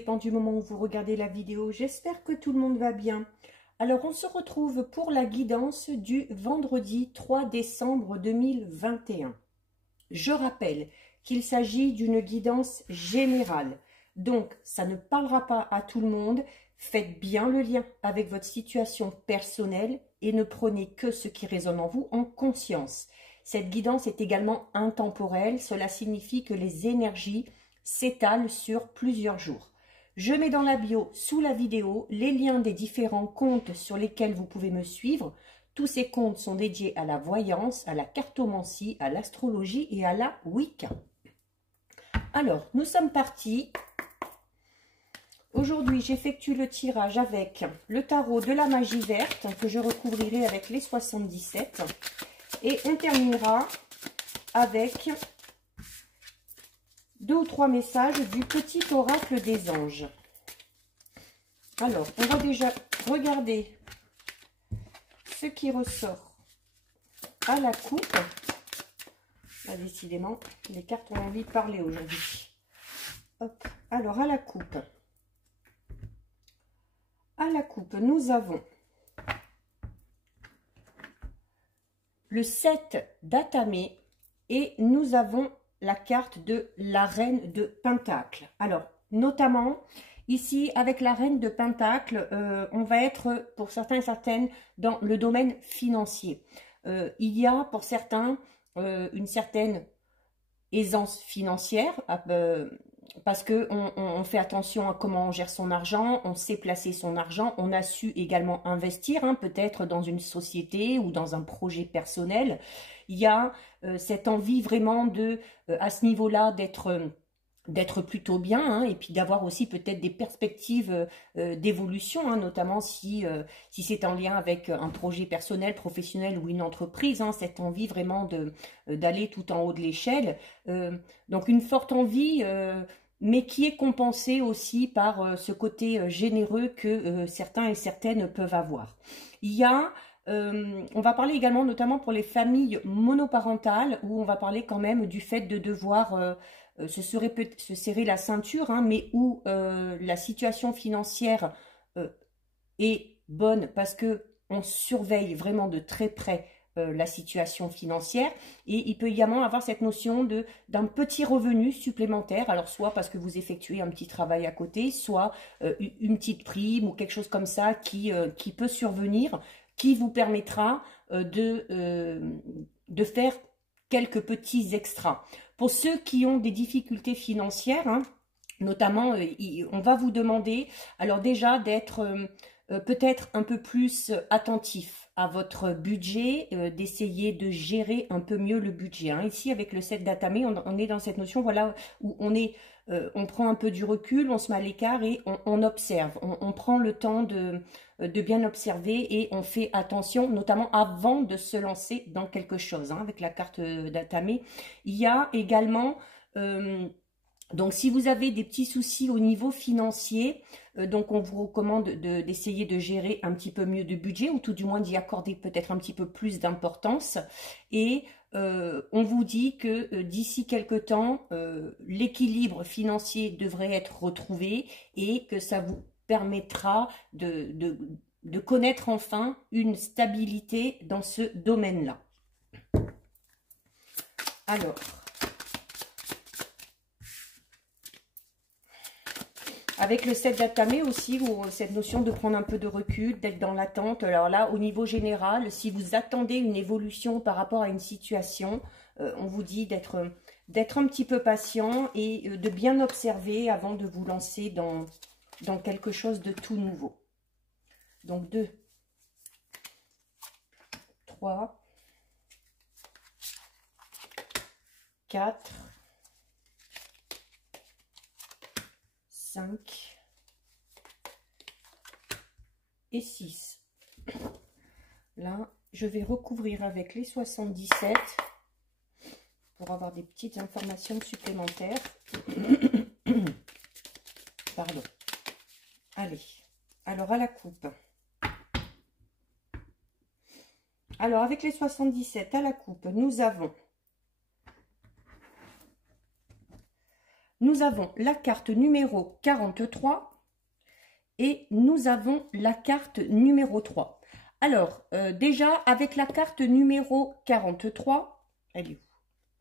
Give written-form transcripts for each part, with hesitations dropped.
dépend du moment où vous regardez la vidéo. J'espère que tout le monde va bien. Alors, on se retrouve pour la guidance du vendredi 3 décembre 2021. Je rappelle qu'il s'agit d'une guidance générale. Donc, ça ne parlera pas à tout le monde. Faites bien le lien avec votre situation personnelle et ne prenez que ce qui résonne en vous en conscience. Cette guidance est également intemporelle. Cela signifie que les énergies s'étalent sur plusieurs jours. Je mets dans la bio sous la vidéo les liens des différents comptes sur lesquels vous pouvez me suivre. Tous ces comptes sont dédiés à la voyance, à la cartomancie, à l'astrologie et à la Wicca. Alors, nous sommes partis. Aujourd'hui, j'effectue le tirage avec le tarot de la magie verte que je recouvrirai avec les 77. Et on terminera avec 2 ou 3 messages du petit oracle des anges. Alors, on va déjà regarder ce qui ressort à la coupe. Là, décidément, les cartes ont envie de parler aujourd'hui. Hop. Alors, à la coupe. À la coupe, nous avons le 7 d'atamé et nous avons la carte de la reine de Pentacle. Alors, notamment, ici, avec la reine de Pentacle, on va être, pour certains et certaines, dans le domaine financier. Il y a, pour certains, une certaine aisance financière, parce qu'on fait attention à comment on gère son argent, on sait placer son argent, on a su également investir, hein, peut-être dans une société ou dans un projet personnel. Il y a cette envie vraiment de, à ce niveau-là, d'être plutôt bien, hein, et puis d'avoir aussi peut-être des perspectives d'évolution, hein, notamment si c'est en lien avec un projet personnel, professionnel ou une entreprise, hein, cette envie vraiment d'aller tout en haut de l'échelle. Donc une forte envie, mais qui est compensée aussi par ce côté généreux que certains et certaines peuvent avoir. Il y a on va parler également notamment pour les familles monoparentales où on va parler quand même du fait de devoir se serrer la ceinture, hein, mais où la situation financière est bonne parce que on surveille vraiment de très près la situation financière, et il peut également avoir cette notion d'un petit revenu supplémentaire, alors soit parce que vous effectuez un petit travail à côté, soit une petite prime ou quelque chose comme ça qui peut survenir, qui vous permettra de faire quelques petits extras. Pour ceux qui ont des difficultés financières, hein, notamment, on va vous demander, alors déjà, d'être peut-être un peu plus attentif à votre budget, d'essayer de gérer un peu mieux le budget. Hein. Ici, avec le 7 d'atamé, on est dans cette notion, voilà, où on prend un peu du recul, on se met à l'écart et on observe. On prend le temps de bien observer et on fait attention, notamment avant de se lancer dans quelque chose. Hein, avec la carte d'atamé, il y a également... donc, si vous avez des petits soucis au niveau financier, donc on vous recommande d'essayer de gérer un petit peu mieux de budget, ou tout du moins d'y accorder peut-être un petit peu plus d'importance. Et on vous dit que d'ici quelques temps, l'équilibre financier devrait être retrouvé et que ça vous permettra de connaître enfin une stabilité dans ce domaine-là. Alors... avec le 7 d'atamé aussi, cette notion de prendre un peu de recul, d'être dans l'attente. Alors là, au niveau général, si vous attendez une évolution par rapport à une situation, on vous dit d'être un petit peu patient et de bien observer avant de vous lancer dans quelque chose de tout nouveau. Donc 2, 3, 4, 5 et 6. Là, je vais recouvrir avec les 77 pour avoir des petites informations supplémentaires. Pardon. Allez, alors à la coupe. Alors, avec les 77 à la coupe, nous nous avons la carte numéro 43 et nous avons la carte numéro 3. Alors, déjà, avec la carte numéro 43, elle est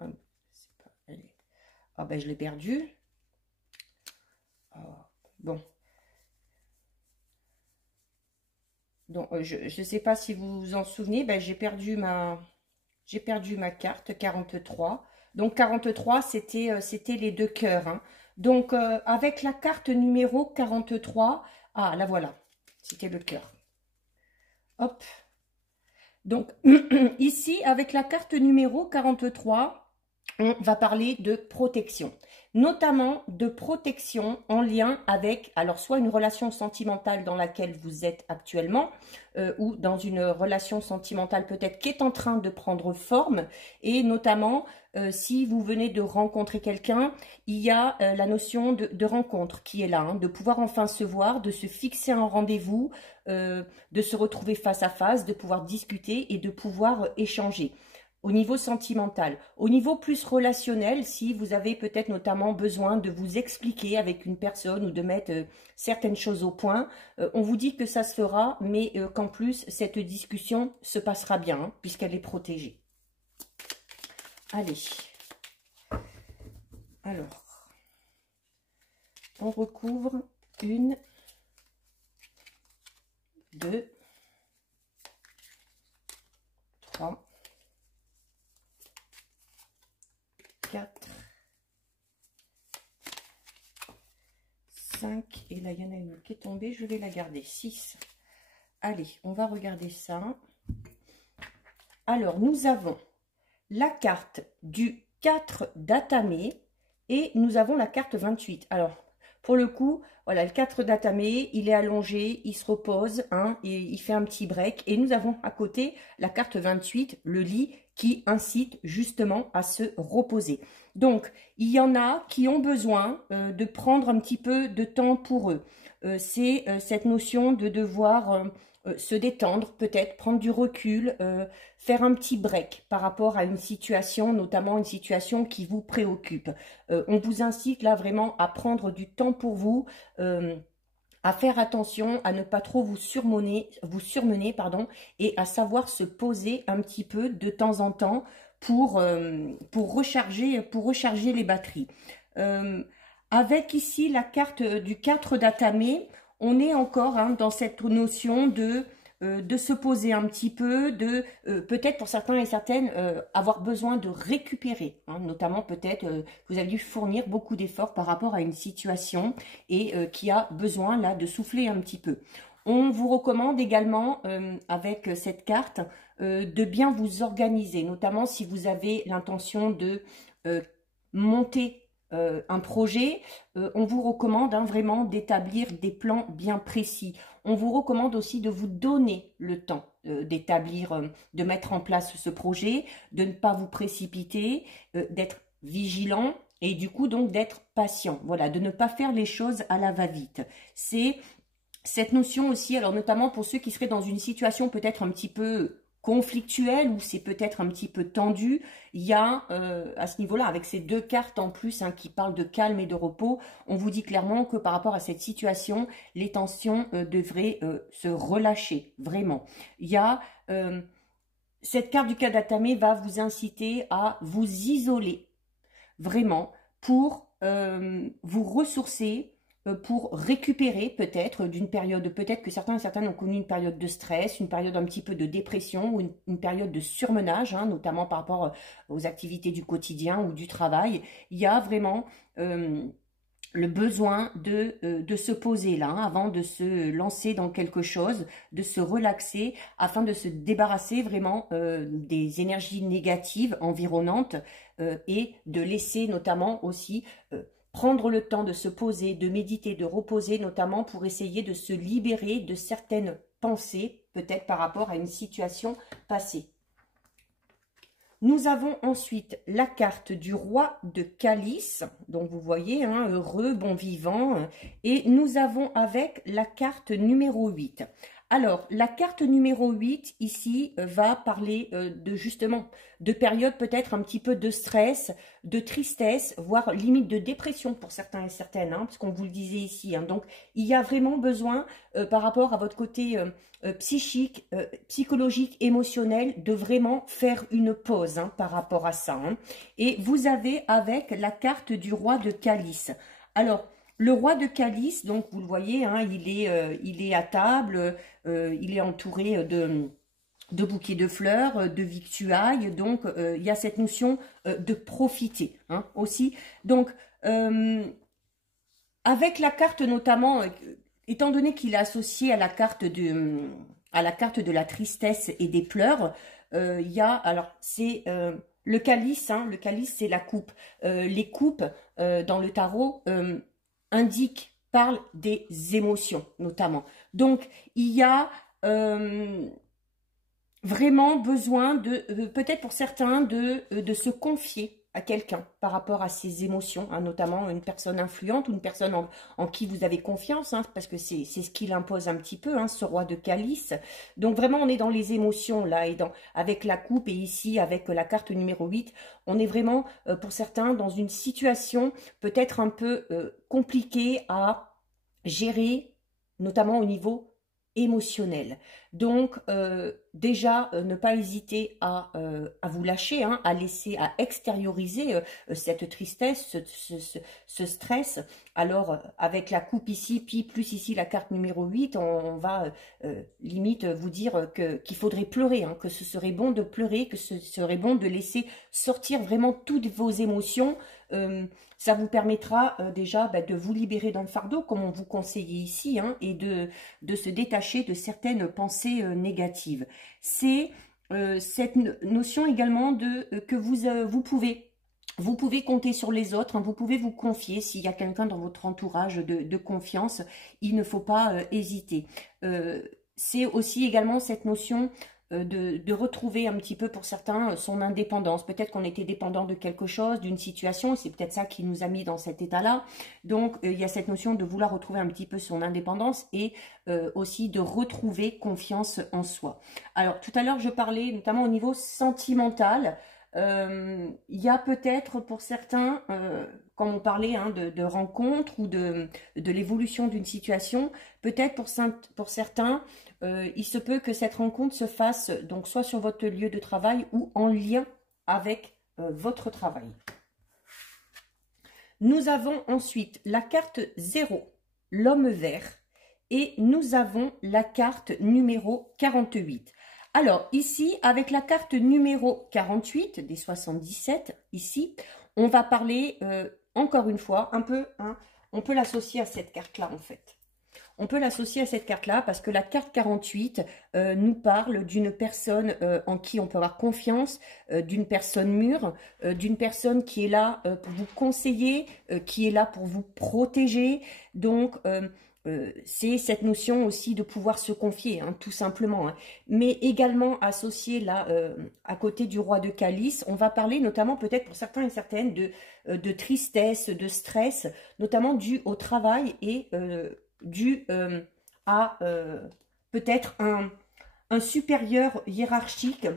où? Ah ben, je l'ai perdue. Bon. Donc, je ne sais pas si vous vous en souvenez, ben, j'ai perdu ma carte 43. Donc, 43, c'était les deux cœurs. Hein. Donc, avec la carte numéro 43, ah, la voilà, c'était le cœur. Hop. Donc, ici, avec la carte numéro 43, on va parler de protection. Notamment de protection en lien avec, alors soit une relation sentimentale dans laquelle vous êtes actuellement, ou dans une relation sentimentale peut-être qui est en train de prendre forme, et notamment si vous venez de rencontrer quelqu'un, il y a la notion de rencontre qui est là, hein, de pouvoir enfin se voir, de se fixer un rendez-vous, de se retrouver face à face, de pouvoir discuter et de pouvoir échanger. Au niveau sentimental, au niveau plus relationnel, si vous avez peut-être notamment besoin de vous expliquer avec une personne ou de mettre certaines choses au point, on vous dit que ça se fera, mais qu'en plus, cette discussion se passera bien, hein, puisqu'elle est protégée. Allez. Alors, on recouvre 1, 2, 3, 4, 5, et là il y en a une qui est tombée, je vais la garder, 6. Allez, on va regarder ça. Alors, nous avons la carte du 4 d'Atamé et nous avons la carte 28. Alors, pour le coup, voilà, le 4 d'Atamé, il est allongé, il se repose, hein, et il fait un petit break. Et nous avons à côté la carte 28, le lit, qui incite justement à se reposer. Donc, il y en a qui ont besoin de prendre un petit peu de temps pour eux. C'est cette notion de devoir se détendre, peut-être prendre du recul, faire un petit break par rapport à une situation, notamment une situation qui vous préoccupe. On vous incite là vraiment à prendre du temps pour vous, à faire attention, à ne pas trop vous surmener, et à savoir se poser un petit peu de temps en temps pour recharger les batteries. Avec ici la carte du 4 d'Atamé, on est encore hein, dans cette notion de se poser un petit peu, de peut-être pour certains et certaines avoir besoin de récupérer, hein, notamment peut-être vous avez dû fournir beaucoup d'efforts par rapport à une situation et qui a besoin là de souffler un petit peu. On vous recommande également avec cette carte de bien vous organiser, notamment si vous avez l'intention de monter un projet, on vous recommande hein, vraiment d'établir des plans bien précis. On vous recommande aussi de vous donner le temps d'établir, de mettre en place ce projet, de ne pas vous précipiter, d'être vigilant et du coup donc d'être patient. Voilà, de ne pas faire les choses à la va-vite. C'est cette notion aussi, alors notamment pour ceux qui seraient dans une situation peut-être un petit peu conflictuel ou c'est peut-être un petit peu tendu, il y a à ce niveau-là, avec ces deux cartes en plus hein, qui parlent de calme et de repos, on vous dit clairement que par rapport à cette situation, les tensions devraient se relâcher, vraiment. Il y a cette carte du 4 d'Atamé va vous inciter à vous isoler, vraiment, pour vous ressourcer, pour récupérer peut-être d'une période, peut-être que certains et certaines ont connu une période de stress, une période un petit peu de dépression ou une période de surmenage, hein, notamment par rapport aux activités du quotidien ou du travail. Il y a vraiment le besoin de se poser là, hein, avant de se lancer dans quelque chose, de se relaxer afin de se débarrasser vraiment des énergies négatives environnantes et de laisser notamment aussi prendre le temps de se poser, de méditer, de reposer, notamment pour essayer de se libérer de certaines pensées, peut-être par rapport à une situation passée. Nous avons ensuite la carte du roi de calice, donc vous voyez, hein, heureux, bon vivant, et nous avons avec la carte numéro 8. Alors, la carte numéro 8, ici, va parler justement de périodes peut-être un petit peu de stress, de tristesse, voire limite de dépression pour certains et certaines, hein, parce qu'on vous le disait ici. Hein. Donc, il y a vraiment besoin, par rapport à votre côté psychique, psychologique, émotionnel, de vraiment faire une pause hein, par rapport à ça. Hein. Et vous avez avec la carte du roi de calice. Alors, le roi de calice, donc vous le voyez, hein, il est à table, il est entouré de bouquets de fleurs, de victuailles, donc il y a cette notion de profiter hein, aussi. Donc, avec la carte notamment, étant donné qu'il est associé à la carte de la tristesse et des pleurs, il y a, alors c'est le calice c'est la coupe. Les coupes dans le tarot parlent des émotions notamment. Donc il y a vraiment besoin de, peut-être pour certains, de se confier à quelqu'un par rapport à ses émotions, hein, notamment une personne influente ou une personne en qui vous avez confiance, hein, parce que c'est ce qu'il impose un petit peu, hein, ce roi de calice. Donc vraiment, on est dans les émotions là, et avec la coupe, et ici avec la carte numéro 8, on est vraiment, pour certains, dans une situation peut-être un peu compliquée à gérer, notamment au niveau émotionnel. Donc, déjà, ne pas hésiter à vous lâcher, hein, à laisser, à extérioriser cette tristesse, ce stress. Alors, avec la coupe ici, puis plus ici la carte numéro 8, on va limite vous dire qu'il faudrait pleurer, hein, que ce serait bon de pleurer, que ce serait bon de laisser sortir vraiment toutes vos émotions. Ça vous permettra déjà de vous libérer d'un fardeau, comme on vous conseillait ici, hein, et de se détacher de certaines pensées négatives. C'est cette notion également que vous pouvez compter sur les autres, hein, vous pouvez vous confier s'il y a quelqu'un dans votre entourage de confiance, il ne faut pas hésiter. C'est aussi également cette notion de retrouver un petit peu pour certains son indépendance. Peut-être qu'on était dépendant de quelque chose, d'une situation, et c'est peut-être ça qui nous a mis dans cet état-là. Donc, il y a cette notion de vouloir retrouver un petit peu son indépendance et aussi de retrouver confiance en soi. Alors, tout à l'heure, je parlais notamment au niveau sentimental. Il y a peut-être pour certains, comme on parlait hein, de rencontres ou de l'évolution d'une situation, peut-être pour certains, il se peut que cette rencontre se fasse donc soit sur votre lieu de travail ou en lien avec votre travail. Nous avons ensuite la carte 0, l'homme vert, et nous avons la carte numéro 48. Alors ici, avec la carte numéro 48 des 77, ici, on va parler encore une fois un peu, hein, on peut l'associer à cette carte-là en fait. On peut l'associer à cette carte-là parce que la carte 48 nous parle d'une personne en qui on peut avoir confiance, d'une personne mûre, d'une personne qui est là pour vous conseiller, qui est là pour vous protéger. Donc, c'est cette notion aussi de pouvoir se confier, hein, tout simplement. Hein. Mais également associé là, à côté du roi de calice, on va parler notamment peut-être pour certains et certaines de tristesse, de stress, notamment dû au travail et dû à peut-être un supérieur hiérarchique,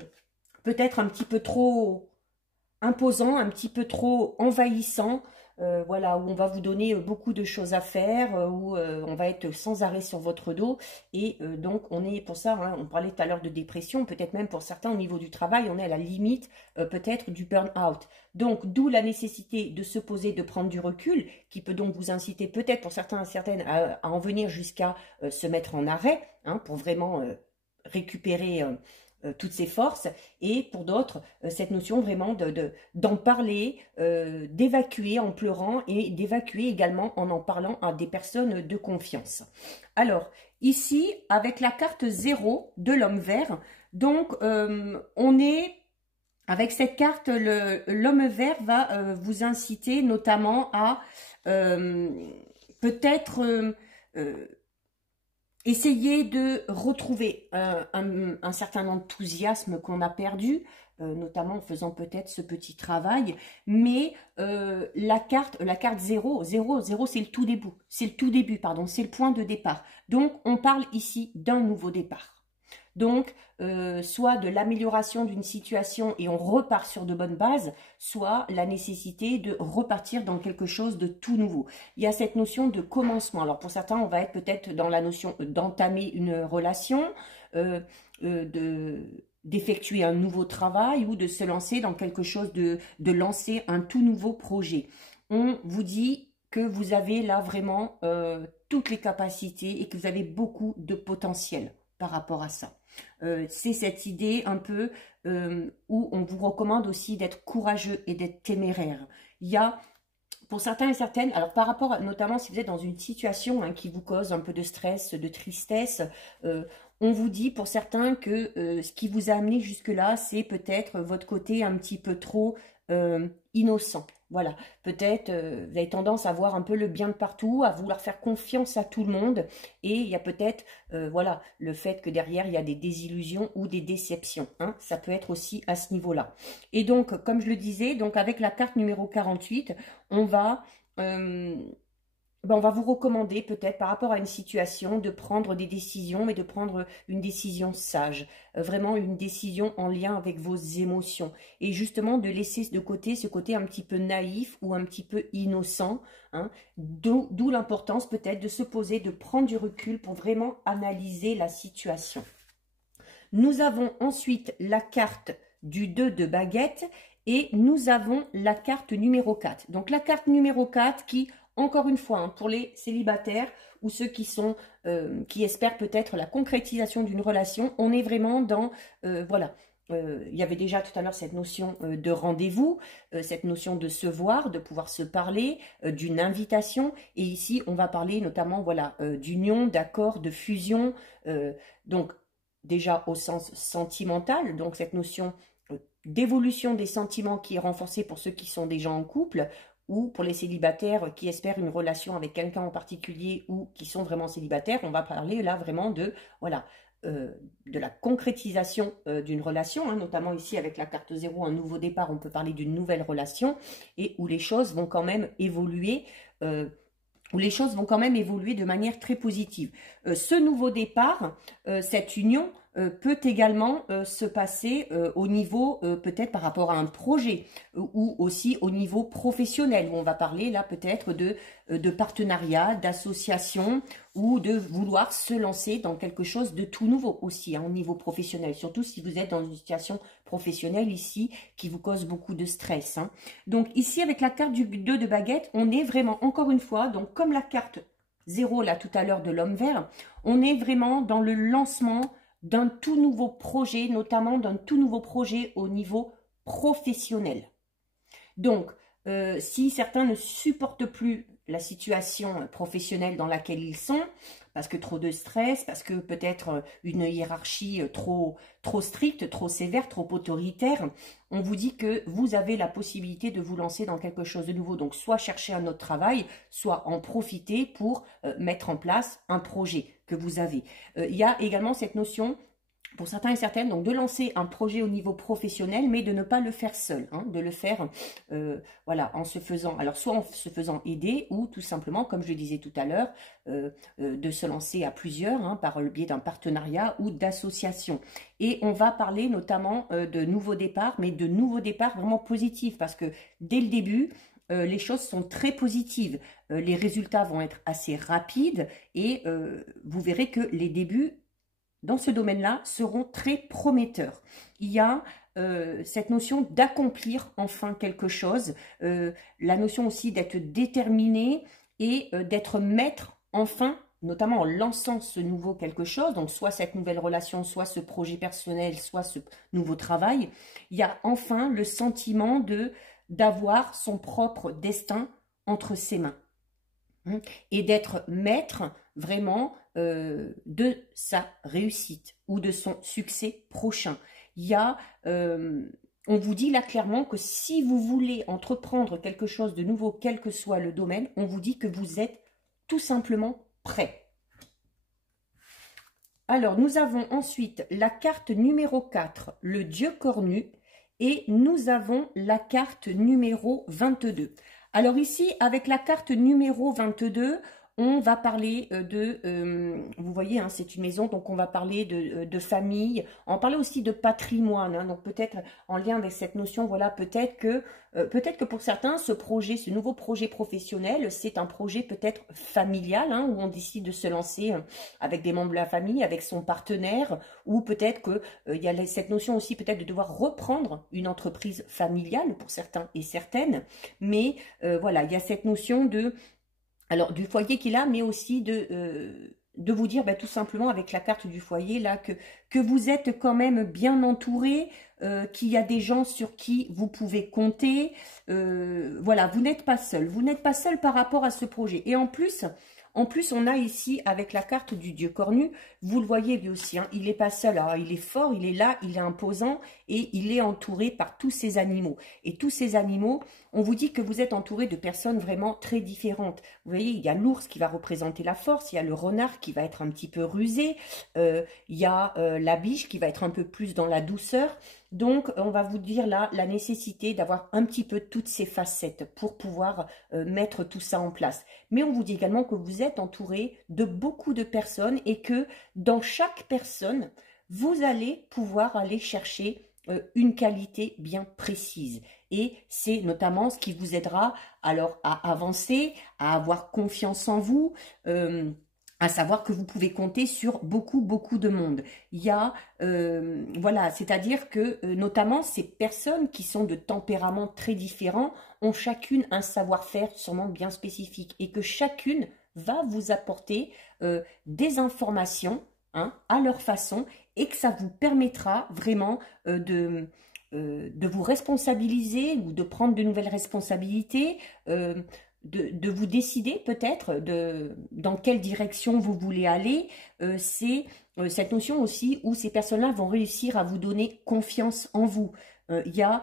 peut-être un petit peu trop imposant, un petit peu trop envahissant, voilà, où on va vous donner beaucoup de choses à faire, où on va être sans arrêt sur votre dos, et donc on est pour ça, hein, on parlait tout à l'heure de dépression, peut-être même pour certains au niveau du travail, on est à la limite peut-être du burn-out. Donc d'où la nécessité de se poser, de prendre du recul, qui peut donc vous inciter peut-être pour certains et certaines à en venir jusqu'à se mettre en arrêt, hein, pour vraiment récupérer toutes ses forces, et pour d'autres, cette notion vraiment d'en parler, d'évacuer en pleurant et d'évacuer également en parlant à des personnes de confiance. Alors, ici, avec la carte 0 de l'homme vert, donc on est, avec cette carte, l'homme vert va vous inciter notamment à peut-être essayez de retrouver un certain enthousiasme qu'on a perdu, notamment en faisant peut-être ce petit travail, mais la carte 0, 0, 0 c'est le tout début, pardon, c'est le point de départ. Donc on parle ici d'un nouveau départ. Donc, soit de l'amélioration d'une situation et on repart sur de bonnes bases, soit la nécessité de repartir dans quelque chose de tout nouveau. Il y a cette notion de commencement. Alors, pour certains, on va être peut-être dans la notion d'entamer une relation, d'effectuer un nouveau travail ou de se lancer dans quelque chose, de lancer un tout nouveau projet. On vous dit que vous avez là vraiment toutes les capacités et que vous avez beaucoup de potentiel par rapport à ça. C'est cette idée un peu où on vous recommande aussi d'être courageux et d'être téméraire. Il y a, pour certains et certaines, alors par rapport, notamment si vous êtes dans une situation qui vous cause un peu de stress, de tristesse, on vous dit pour certains que ce qui vous a amené jusque-là, c'est peut-être votre côté un petit peu trop innocent. Voilà, peut-être vous avez tendance à voir un peu le bien de partout, à vouloir faire confiance à tout le monde. Et il y a peut-être, voilà, le fait que derrière, il y a des désillusions ou des déceptions. Ça peut être aussi à ce niveau-là. Et donc, comme je le disais, donc avec la carte numéro 48, on va vous recommander peut-être par rapport à une situation de prendre des décisions, mais de prendre une décision sage, vraiment une décision en lien avec vos émotions et justement de laisser de côté ce côté un petit peu naïf ou un petit peu innocent, d'où l'importance peut-être de se poser, de prendre du recul pour vraiment analyser la situation. Nous avons ensuite la carte du 2 de baguette et nous avons la carte numéro 4. Donc la carte numéro 4 qui, encore une fois, pour les célibataires ou ceux qui sont qui espèrent peut-être la concrétisation d'une relation, on est vraiment dans, voilà, il y avait déjà tout à l'heure cette notion de rendez-vous, cette notion de se voir, de pouvoir se parler, d'une invitation. Et ici, on va parler notamment, voilà, d'union, d'accord, de fusion. Donc, déjà au sens sentimental, donc cette notion d'évolution des sentiments qui est renforcée pour ceux qui sont déjà en couple, ou pour les célibataires qui espèrent une relation avec quelqu'un en particulier ou qui sont vraiment célibataires. On va parler là vraiment de, voilà, de la concrétisation d'une relation, notamment ici avec la carte 0, un nouveau départ, on peut parler d'une nouvelle relation, et où les choses vont quand même évoluer, de manière très positive. Ce nouveau départ, cette union, peut également se passer au niveau, peut-être par rapport à un projet, ou aussi au niveau professionnel, où on va parler là peut-être de partenariat, d'association, ou de vouloir se lancer dans quelque chose de tout nouveau aussi, au niveau professionnel, surtout si vous êtes dans une situation professionnelle ici qui vous cause beaucoup de stress. Donc ici avec la carte du 2 de baguette, on est vraiment, encore une fois, donc comme la carte 0 là tout à l'heure de l'homme vert, on est vraiment dans le lancement d'un tout nouveau projet, notamment d'un tout nouveau projet au niveau professionnel. Donc, si certains ne supportent plus la situation professionnelle dans laquelle ils sont, parce que trop de stress, parce que peut-être une hiérarchie trop stricte, trop sévère, trop autoritaire, on vous dit que vous avez la possibilité de vous lancer dans quelque chose de nouveau. Donc, soit chercher un autre travail, soit en profiter pour mettre en place un projet que vous avez. Il y a également cette notion, pour certains et certaines, donc de lancer un projet au niveau professionnel, mais de ne pas le faire seul, de le faire voilà, en se faisant, alors soit en se faisant aider, ou tout simplement, comme je le disais tout à l'heure, de se lancer à plusieurs, par le biais d'un partenariat ou d'association. Et on va parler notamment de nouveaux départs, mais de nouveaux départs vraiment positifs, parce que dès le début, les choses sont très positives, les résultats vont être assez rapides, et vous verrez que les débuts dans ce domaine-là seront très prometteurs. Il y a cette notion d'accomplir enfin quelque chose, la notion aussi d'être déterminé et d'être maître enfin, notamment en lançant ce nouveau quelque chose, donc soit cette nouvelle relation, soit ce projet personnel, soit ce nouveau travail. Il y a enfin le sentiment d'avoir son propre destin entre ses mains et d'être maître vraiment de sa réussite ou de son succès prochain. Il y a, on vous dit là clairement que si vous voulez entreprendre quelque chose de nouveau, quel que soit le domaine, on vous dit que vous êtes tout simplement prêt. Alors, nous avons ensuite la carte numéro 4, le Dieu cornu, et nous avons la carte numéro 22. Alors ici, avec la carte numéro 22, on va parler vous voyez, hein, c'est une maison, donc on va parler de famille, on va parler aussi de patrimoine, hein, donc peut-être en lien avec cette notion, voilà, peut-être que pour certains, ce projet, ce nouveau projet professionnel, c'est un projet peut-être familial, hein, où on décide de se lancer avec des membres de la famille, avec son partenaire, ou peut-être que il y a cette notion aussi peut-être de devoir reprendre une entreprise familiale pour certains et certaines, mais voilà, il y a cette notion de alors, du foyer qu'il a, mais aussi de vous dire tout simplement avec la carte du foyer, là, que vous êtes quand même bien entouré, qu'il y a des gens sur qui vous pouvez compter. Voilà, vous n'êtes pas seul. Vous n'êtes pas seul par rapport à ce projet. Et en plus, on a ici, avec la carte du Dieu cornu, vous le voyez lui aussi, hein, il n'est pas seul. Alors, il est fort, il est là, il est imposant et il est entouré par tous ces animaux. Et tous ces animaux, on vous dit que vous êtes entouré de personnes vraiment très différentes. Vous voyez, il y a l'ours qui va représenter la force, il y a le renard qui va être un petit peu rusé, il y a la biche qui va être un peu plus dans la douceur. Donc, on va vous dire là la nécessité d'avoir un petit peu toutes ces facettes pour pouvoir mettre tout ça en place. Mais on vous dit également que vous êtes entouré de beaucoup de personnes et que dans chaque personne, vous allez pouvoir aller chercher une qualité bien précise. Et c'est notamment ce qui vous aidera alors à avancer, à avoir confiance en vous, à savoir que vous pouvez compter sur beaucoup de monde. Il y a, voilà, c'est-à-dire que notamment ces personnes qui sont de tempéraments très différents ont chacune un savoir-faire sûrement bien spécifique et que chacune va vous apporter des informations, hein, à leur façon et que ça vous permettra vraiment de vous responsabiliser ou de prendre de nouvelles responsabilités, de vous décider peut-être dans quelle direction vous voulez aller. C'est cette notion aussi où ces personnes-là vont réussir à vous donner confiance en vous. Il y a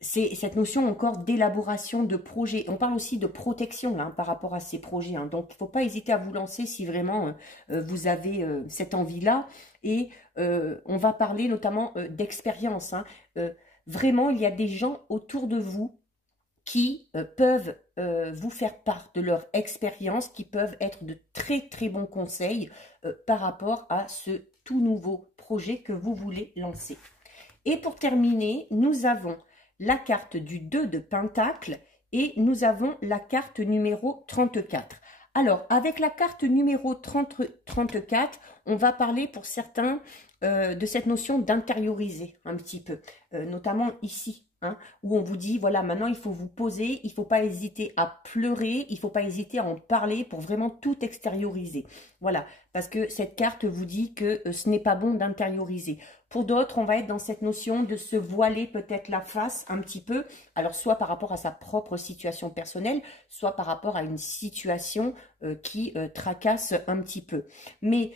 cette notion encore d'élaboration de projet. On parle aussi de protection là, par rapport à ces projets. Hein. Donc, il ne faut pas hésiter à vous lancer si vraiment vous avez cette envie-là. Et on va parler notamment d'expérience. Hein. Vraiment, il y a des gens autour de vous qui peuvent vous faire part de leur expérience, qui peuvent être de très bons conseils par rapport à ce tout nouveau projet que vous voulez lancer. Et pour terminer, nous avons la carte du 2 de Pentacle et nous avons la carte numéro 34. Alors, avec la carte numéro 34, on va parler pour certains de cette notion d'intérioriser un petit peu, notamment ici. Hein, où on vous dit, voilà, maintenant il faut vous poser, il ne faut pas hésiter à pleurer, il ne faut pas hésiter à en parler pour vraiment tout extérioriser. Voilà, parce que cette carte vous dit que ce n'est pas bon d'intérioriser. Pour d'autres, on va être dans cette notion de se voiler peut-être la face un petit peu, alors soit par rapport à sa propre situation personnelle, soit par rapport à une situation qui tracasse un petit peu. Mais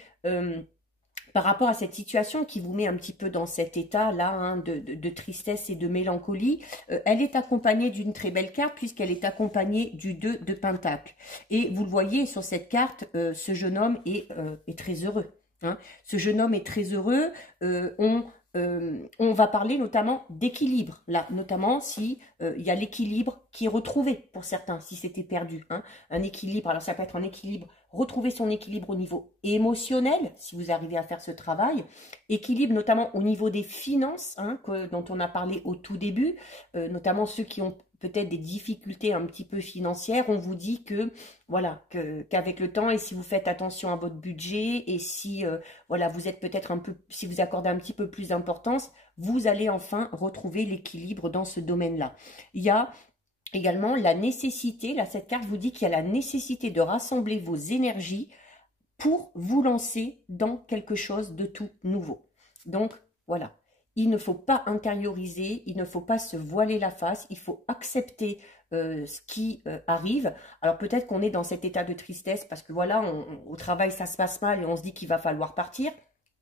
par rapport à cette situation qui vous met un petit peu dans cet état-là hein, de tristesse et de mélancolie, elle est accompagnée d'une très belle carte puisqu'elle est accompagnée du 2 de Pentacle. Et vous le voyez sur cette carte, ce jeune homme est très heureux. Hein. Ce jeune homme est très heureux. On va parler notamment d'équilibre, là, notamment si il y a l'équilibre qui est retrouvé pour certains, si c'était perdu. Hein. Un équilibre, alors ça peut être un équilibre, retrouver son équilibre au niveau émotionnel, si vous arrivez à faire ce travail. Équilibre notamment au niveau des finances, hein, dont on a parlé au tout début, notamment ceux qui ont peut-être des difficultés un petit peu financières, on vous dit que voilà qu'avec le temps et si vous faites attention à votre budget et si voilà vous êtes peut-être un peu, si vous accordez un petit peu plus d'importance, vous allez enfin retrouver l'équilibre dans ce domaine-là. Il y a également la nécessité, là cette carte vous dit qu'il y a la nécessité de rassembler vos énergies pour vous lancer dans quelque chose de tout nouveau. Donc voilà. Il ne faut pas intérioriser, il ne faut pas se voiler la face, il faut accepter ce qui arrive. Alors peut-être qu'on est dans cet état de tristesse parce que voilà, au travail ça se passe mal et on se dit qu'il va falloir partir.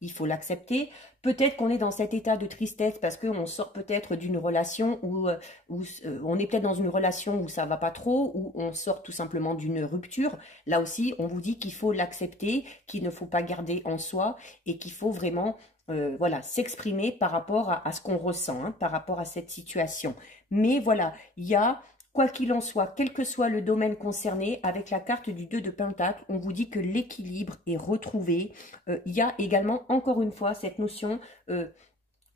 il faut l'accepter. Peut-être qu'on est dans cet état de tristesse parce qu'on sort peut-être d'une relation où on est peut-être dans une relation où ça va pas trop, ou on sort tout simplement d'une rupture. Là aussi, on vous dit qu'il faut l'accepter, qu'il ne faut pas garder en soi et qu'il faut vraiment voilà, s'exprimer par rapport à ce qu'on ressent, hein, par rapport à cette situation. Mais voilà, il y a, quoi qu'il en soit, quel que soit le domaine concerné, avec la carte du 2 de Pentacle, on vous dit que l'équilibre est retrouvé. Il y a également, encore une fois, cette notion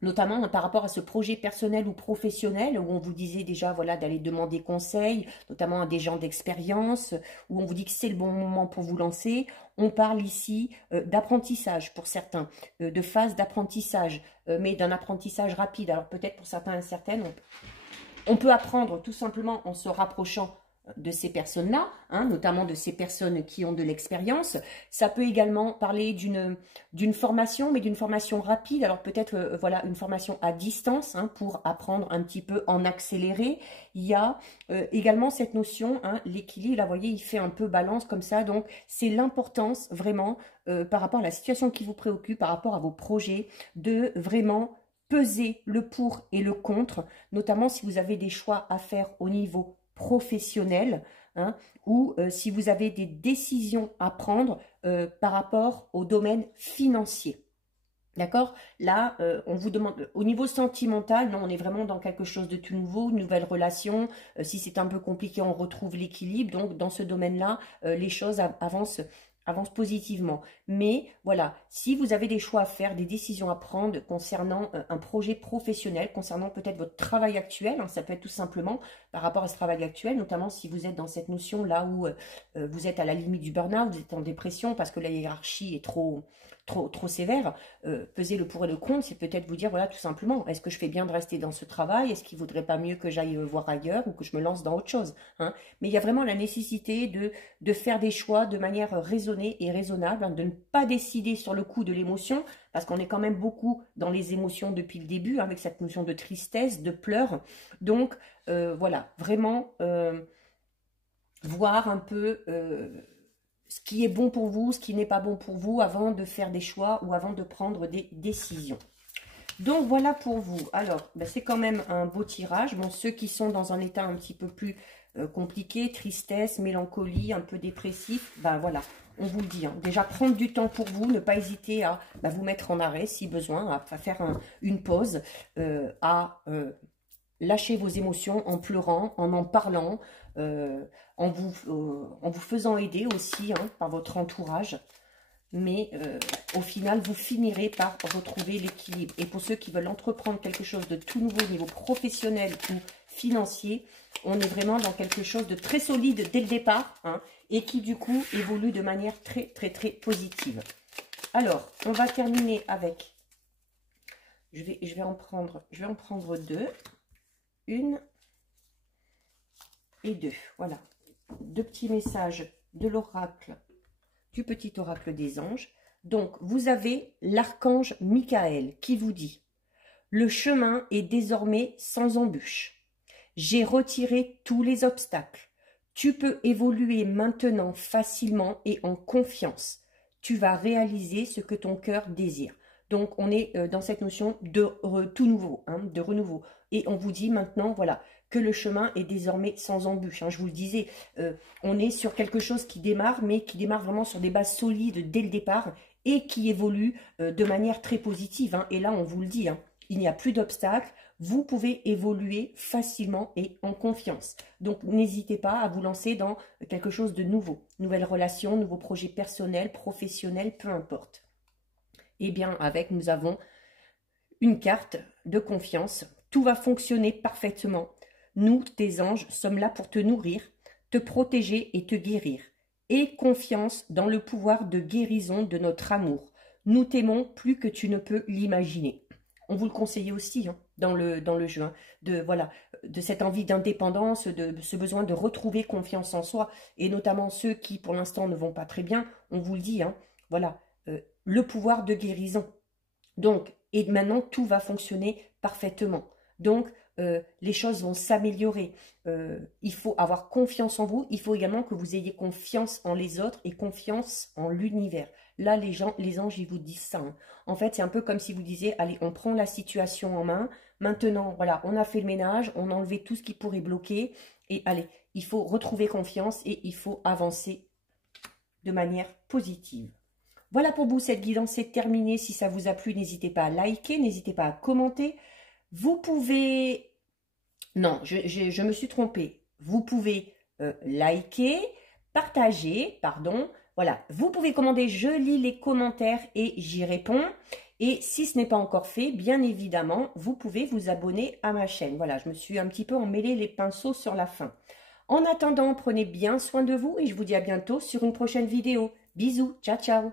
notamment par rapport à ce projet personnel ou professionnel, où on vous disait déjà voilà d'aller demander conseil, notamment à des gens d'expérience, où on vous dit que c'est le bon moment pour vous lancer. On parle ici d'apprentissage pour certains, de phase d'apprentissage, mais d'un apprentissage rapide. Alors peut-être pour certains et certaines, on peut apprendre tout simplement en se rapprochant de ces personnes-là, hein, notamment de ces personnes qui ont de l'expérience. Ça peut également parler d'une formation, mais d'une formation rapide. Alors peut-être voilà une formation à distance, hein, pour apprendre un petit peu en accéléré. Il y a également cette notion, hein, l'équilibre, là vous voyez, il fait un peu balance comme ça. Donc c'est l'importance vraiment par rapport à la situation qui vous préoccupe, par rapport à vos projets, de vraiment peser le pour et le contre, notamment si vous avez des choix à faire au niveau professionnel, hein, ou si vous avez des décisions à prendre par rapport au domaine financier. D'accord? Là, on vous demande, au niveau sentimental, non, on est vraiment dans quelque chose de tout nouveau, une nouvelle relation. Si c'est un peu compliqué, on retrouve l'équilibre. Donc, dans ce domaine-là, les choses avancent positivement. Mais voilà, si vous avez des choix à faire, des décisions à prendre concernant un projet professionnel, concernant peut-être votre travail actuel, hein, ça peut être tout simplement par rapport à ce travail actuel, notamment si vous êtes dans cette notion là où vous êtes à la limite du burn-out, vous êtes en dépression parce que la hiérarchie est trop sévère, peser le pour et le contre, c'est peut-être vous dire, voilà, tout simplement, est-ce que je fais bien de rester dans ce travail? Est-ce qu'il ne vaudrait pas mieux que j'aille voir ailleurs ou que je me lance dans autre chose, hein? Mais il y a vraiment la nécessité de faire des choix de manière raisonnée et raisonnable, hein, de ne pas décider sur le coup de l'émotion, parce qu'on est quand même beaucoup dans les émotions depuis le début, hein, avec cette notion de tristesse, de pleurs. Donc, voilà, vraiment voir un peu ce qui est bon pour vous, ce qui n'est pas bon pour vous, avant de faire des choix ou avant de prendre des décisions. Donc, voilà pour vous. Alors, ben, c'est quand même un beau tirage. Bon, ceux qui sont dans un état un petit peu plus compliqué, tristesse, mélancolie, un peu dépressif, ben voilà, on vous le dit. Hein. Déjà, prendre du temps pour vous, ne pas hésiter à vous mettre en arrêt si besoin, à faire une pause, lâcher vos émotions en pleurant, en parlant, en vous faisant aider aussi, hein, par votre entourage. Mais au final, vous finirez par retrouver l'équilibre. Et pour ceux qui veulent entreprendre quelque chose de tout nouveau au niveau professionnel ou financier, on est vraiment dans quelque chose de très solide dès le départ, hein, et qui du coup évolue de manière très positive. Alors, on va terminer avec, je vais en prendre deux. Une et deux. Voilà. Deux petits messages de l'oracle, du petit oracle des anges. Donc, vous avez l'archange Michael qui vous dit « Le chemin est désormais sans embûche. J'ai retiré tous les obstacles. Tu peux évoluer maintenant facilement et en confiance. Tu vas réaliser ce que ton cœur désire. » Donc, on est dans cette notion de tout nouveau, hein, de renouveau. Et on vous dit maintenant, voilà, que le chemin est désormais sans embûche. Hein. Je vous le disais, on est sur quelque chose qui démarre, mais qui démarre vraiment sur des bases solides dès le départ et qui évolue de manière très positive. Hein. Et là, on vous le dit, hein, il n'y a plus d'obstacles. Vous pouvez évoluer facilement et en confiance. Donc, n'hésitez pas à vous lancer dans quelque chose de nouveau. Nouvelle relation, nouveau projet personnel, professionnel, peu importe. Eh bien, avec, nous avons une carte de confiance. Tout va fonctionner parfaitement. Nous, tes anges, sommes là pour te nourrir, te protéger et te guérir. Aie confiance dans le pouvoir de guérison de notre amour. Nous t'aimons plus que tu ne peux l'imaginer. On vous le conseille aussi, hein, dans le jeu, hein, de cette envie d'indépendance, de ce besoin de retrouver confiance en soi, et notamment ceux qui, pour l'instant, ne vont pas très bien. On vous le dit, hein, voilà, le pouvoir de guérison. Donc, et maintenant, tout va fonctionner parfaitement. Donc, les choses vont s'améliorer. Il faut avoir confiance en vous. Il faut également que vous ayez confiance en les autres et confiance en l'univers. Là, les anges, ils vous disent ça, hein. En fait, c'est un peu comme si vous disiez, allez, on prend la situation en main. Maintenant, voilà, on a fait le ménage, on a enlevé tout ce qui pourrait bloquer. Et allez, il faut retrouver confiance et il faut avancer de manière positive. Voilà pour vous, cette guidance est terminée. Si ça vous a plu, n'hésitez pas à liker, n'hésitez pas à commenter. Vous pouvez... Non, je me suis trompée. Vous pouvez liker, partager, pardon. Voilà, vous pouvez commander, je lis les commentaires et j'y réponds. Et si ce n'est pas encore fait, bien évidemment, vous pouvez vous abonner à ma chaîne. Voilà, je me suis un petit peu emmêlé les pinceaux sur la fin. En attendant, prenez bien soin de vous et je vous dis à bientôt sur une prochaine vidéo. Bisous, ciao ciao.